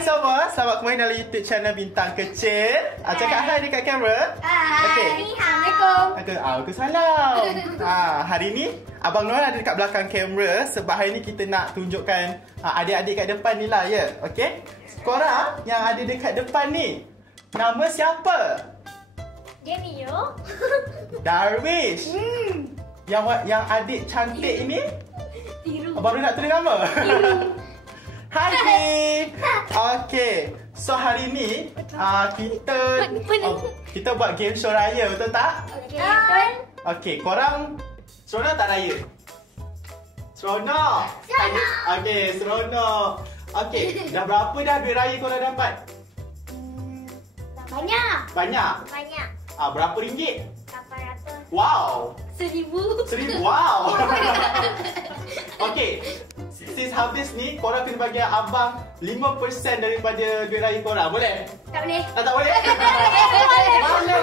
Hai semua, selamat kembali dalam YouTube channel Bintang Kecil. Cakap hai dekat kamera. Hai. Okey. Assalamualaikum. Waalaikumsalam. Hari ni Abang Noel ada dekat belakang kamera sebab hari ni kita nak tunjukkan adik-adik kat depan ni lah, ya. Okey. Korang yang ada dekat depan ni, nama siapa? Jamio. Darwish. Yang adik cantik ini, Tiru. baru nak tulis nama. Hai Bi. Okey. So hari ni kita buat game show raya, betul tak? Okey, betul. Okey, korang seronok tak raya? Seronok. Seronok. Okey, seronok. Okey, dah berapa dah duit raya korang dapat? Banyak. Banyak. Banyak. Berapa ringgit? 800. Wow. 1000. 1000. Wow. Okey. Sis habis ni, korang kena bagi abang 5% daripada duit raya korang. Boleh? Tak boleh. Tak boleh? Boleh.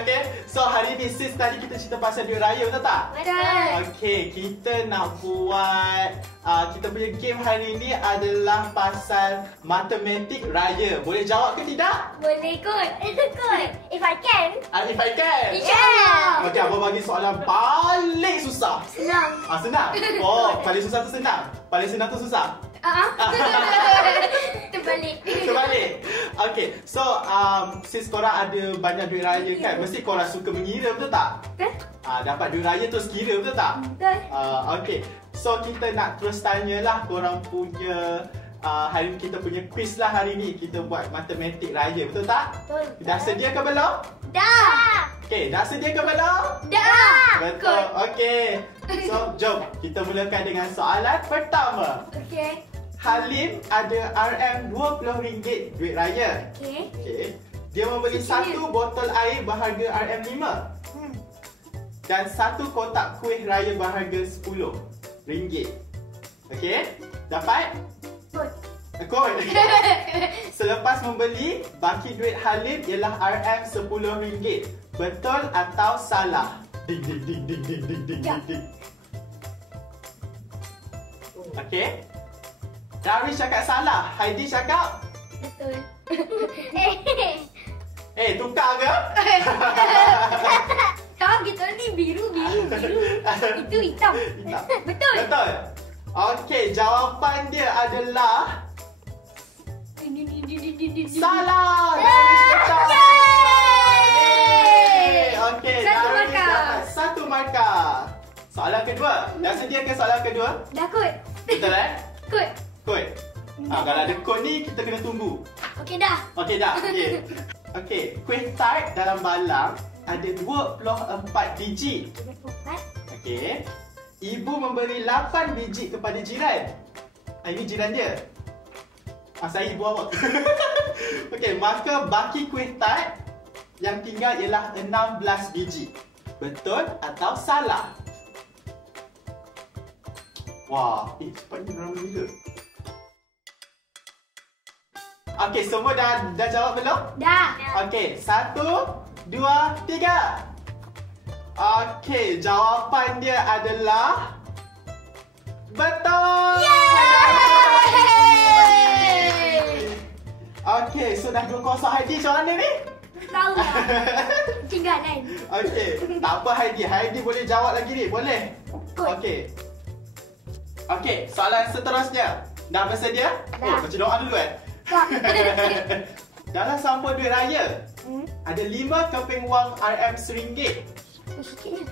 Okey. So hari ni sis tadi kita cerita pasal duit raya, betul tak? Betul. Okey, kita nak buat kita punya game hari ni adalah pasal matematik raya. Boleh jawab ke tidak? Boleh kot. Kot. If I can. If I can. Yeah. Okey, abang bagi soalan paling susah. Senang. Senang? Oh, paling susah tu senang. Paling senang tu susah. Terbalik. Terbalik. Okey, so sis korang ada banyak duit raya kan? Mesti korang suka mengira, betul tak? Betul. Dapat duit raya terus kira, betul tak? Betul. Okey, so kita nak terus tanyalah korang punya hari ni kita punya quiz lah hari ni. Kita buat matematik raya, betul tak? Betul. Dah sedia ke belum? Dah. Okey, dah sedia ke belum? Dah. Betul. Okey. So, jom kita mulakan dengan soalan pertama. Okey. Halim ada RM20 duit raya. Okey. Okey. Dia membeli satu botol air berharga RM5 dan satu kotak kuih raya berharga RM10. Okey? Dapat? Good. Kod. Selepas membeli, baki duit Halim ialah RM10. Betul atau salah? Ding ding ding ding ding ding ding ding ding. Okey. Darwish cakap salah, Heidi cakap Betul. tukar ke? Tak, kita ni biru. Itu hitam. Betul. Betul. Okey, jawapan dia adalah salah. Darwish betul. Okey, Satu Darwish markah. dapat 1 markah. Soalan kedua. Dah sedia ke soalan kedua? Dah kot. Betul Kot. Kod. Kalau ada kod ni kita kena tunggu. Okey dah. Okey dah. Okey. Okey, kuih tart dalam balang ada 24 biji. 24. Okey. Ibu memberi 8 biji kepada jiran. Ini jiran dia. Saya ibu awak. Okey, maka baki kuih tart yang tinggal ialah 16 biji. Betul atau salah? Wah, cepatnya orang gila. Okey, semua dah jawab belum? Dah. Okey, 1, 2, 3. Okey, jawapan dia adalah betul. Yeay! Okey, so dah 2-0 Heidi macam mana ni? Tahu lah. Tinggalan. Okey, tak apa Heidi. Heidi boleh jawab lagi ni, boleh? Okey. Okey, soalan seterusnya. Dah bersedia? Dah. Baca doa dulu Dalam sampul duit raya ada 5 keping wang RM1. Sikitnya.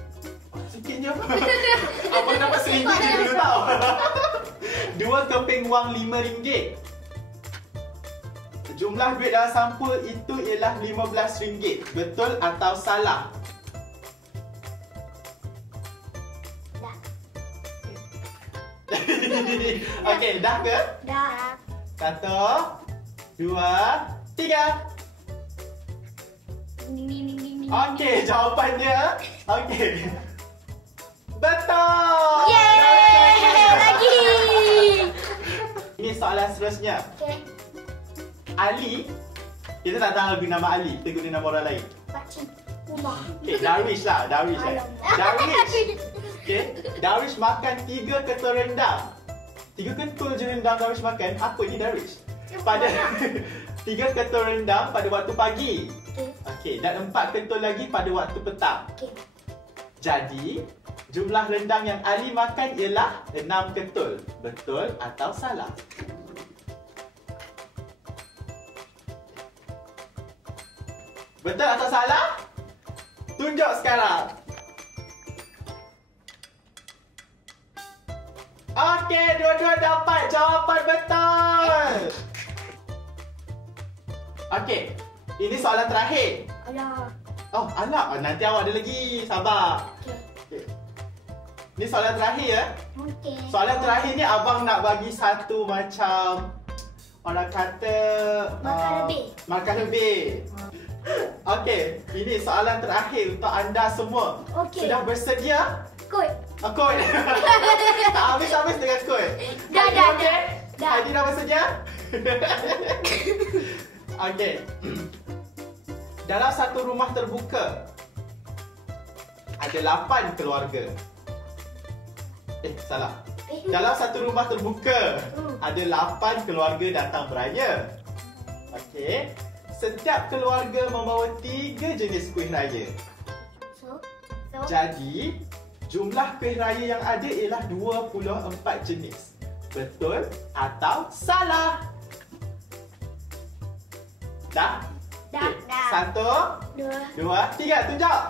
Sikitnya abang dapat RM1 je dulu tau. 2 keping wang RM5. Jumlah duit dalam sampul itu ialah RM15. Betul atau salah? Dah. Okey, dah ke? Dah. 1, 2, 3. Okey, jawapan dia. Okey. Betul. Yeay! Lagi. Ini soalan seterusnya. Okey. Ali, kita tak tahu guna nama Ali, kita guna nama orang lain. Pakcik rumah. Okey, Darwish lah, Darwish. Darwish. Okey, Darwish makan 3 ketul rendang. 3 ketul je rendang Darwish makan. Apa ni Darwish? pada 3 ketul rendang pada waktu pagi. Okey, dan 4 ketul lagi pada waktu petang. Okey. Jadi, jumlah rendang yang Ali makan ialah 6 ketul. Betul atau salah? Betul atau salah? Tunjuk sekarang. Okey, dua-dua dapat jawapan betul. Okey, ini soalan terakhir. Alah. Oh, anak. Nanti awak ada lagi. Sabar. Okey. Ini soalan terakhir ya. Okey. Soalan terakhir ni abang nak bagi satu macam orang kata markah lebih. Okey, ini soalan terakhir untuk anda semua. Okey. Sudah bersedia? Kod. Kod. Tak habis-habis dengan kod. Dah. Heidi dah bersedia? Okey. Dalam satu rumah terbuka ada 8 keluarga. Salah. Dalam satu rumah terbuka ada 8 keluarga datang beraya. Okey. Setiap keluarga membawa 3 jenis kuih raya. So. Jadi, jumlah kuih raya yang ada ialah 24 jenis. Betul atau salah? Dah? Dah. Okay. 1, 2, 3. Tunjuk.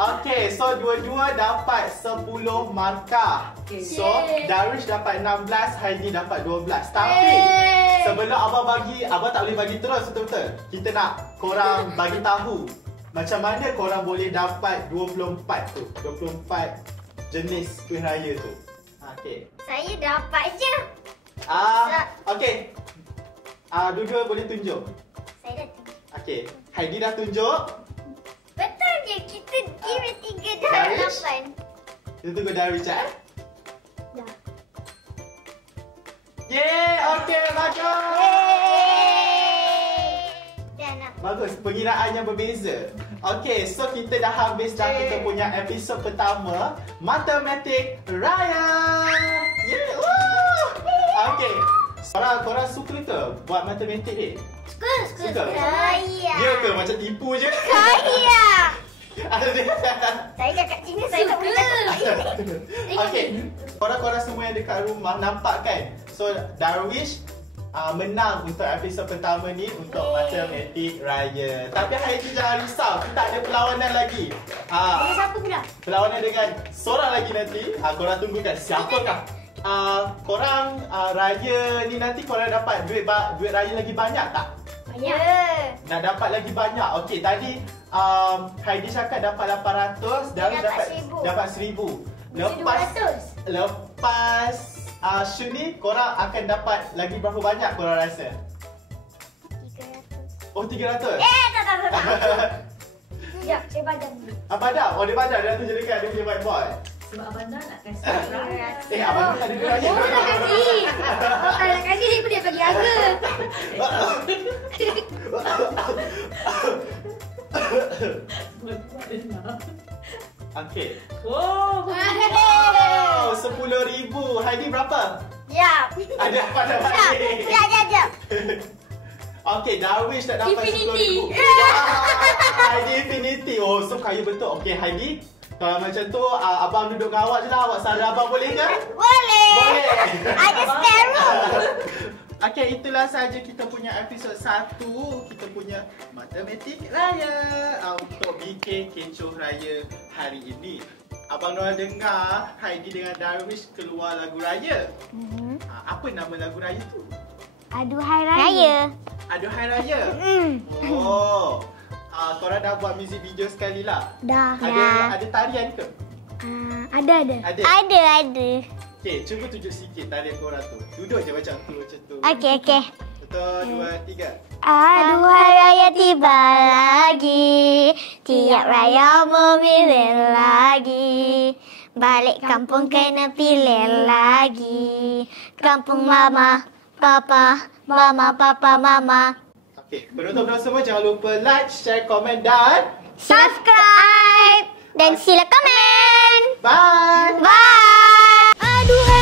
Okey, so dua-dua dapat 10 markah. So, Darwish dapat 16, Heidi dapat 12. Tapi, sebelum abang bagi, abang tak boleh bagi terus betul-betul. Kita nak korang bagi tahu macam mana korang boleh dapat 24 tu. 24 jenis kuih raya tu. Okey. Saya dapat je. Okey. Dua-dua boleh tunjuk. Saya dah tunjuk. Okey. Heidi dah tunjuk. Betul je, kita kira 3 dan 8. Kita tunggu Darwish Dah. Yeay, okey, bagus. Dah nak. Bagus, pengiraan yang berbeza. Okey, so kita dah habis dah kita punya episod pertama Matematik Raya. Yeay, woo. Okey. Korang suka ke buat matematik ni? Suka? Saya. Ya ke? Macam tipu je? Saya. Ada- Saya cakap Cina, saya tak boleh cakap. Okey, korang-korang semua yang dekat rumah nampak kan? So, Darwish menang untuk episod pertama ni untuk Matematik Raya. Tapi Heidi jangan risau, kita ada perlawanan lagi. Dengan siapa pula? Perlawanan dengan seorang lagi nanti. Korang tunggukan siapakah? Korang raya ni nanti korang dapat duit raya lagi banyak tak? Banyak. Nak dapat lagi banyak. Okey, tadi Heidi cakap dapat 800, Darwish dapat 1000. Lepas shoot ni korang akan dapat lagi berapa banyak korang rasa? 300. Oh, 300. Tak. Sekejap, saya padam dulu. Padam? Oh, dia padam. Dia tu je dekat dia punya whiteboard. Sebab Abang dah nak kasih Abang tu ada duit raya. Oh, nak kasih. Kalau nak kasih, dia boleh bagi harga. Okey. Oh, 10,000. Heidi berapa? Ya. Ada pada balik. Sekejap. Okey, Darwish tak dapat Infinity. 10,000. Heidi Infinity. Oh, so kaya betul. Okey, Heidi. Kalau macam tu, abang duduk dengan awak je lah. Awak sara abang boleh ke? Boleh. Boleh. Ada spare room. Okey, itulah saja kita punya episod 1. Kita punya Matematik Raya untuk BK Kecoh Raya hari ini. Abang Noah dengar Heidi dengan Darwish keluar lagu raya. Apa nama lagu raya tu? Aduhai Raya. Aduhai Raya? Oh. Korang dah buat music video sekali lah? Dah. Ada tarian ke? Ada. Ada. Okey, cuba tunjuk sikit tarian korang tu. Duduk je macam tu. Okey. 1, 2, 3. Aduhai raya tiba lagi, tiap raya memilih lagi. Balik kampung kena pilih lagi. Kampung mama, papa, mama. Okey, penonton-penonton semua jangan lupa like, share, komen dan Subscribe dan sila komen. bye! Bye. Aduhai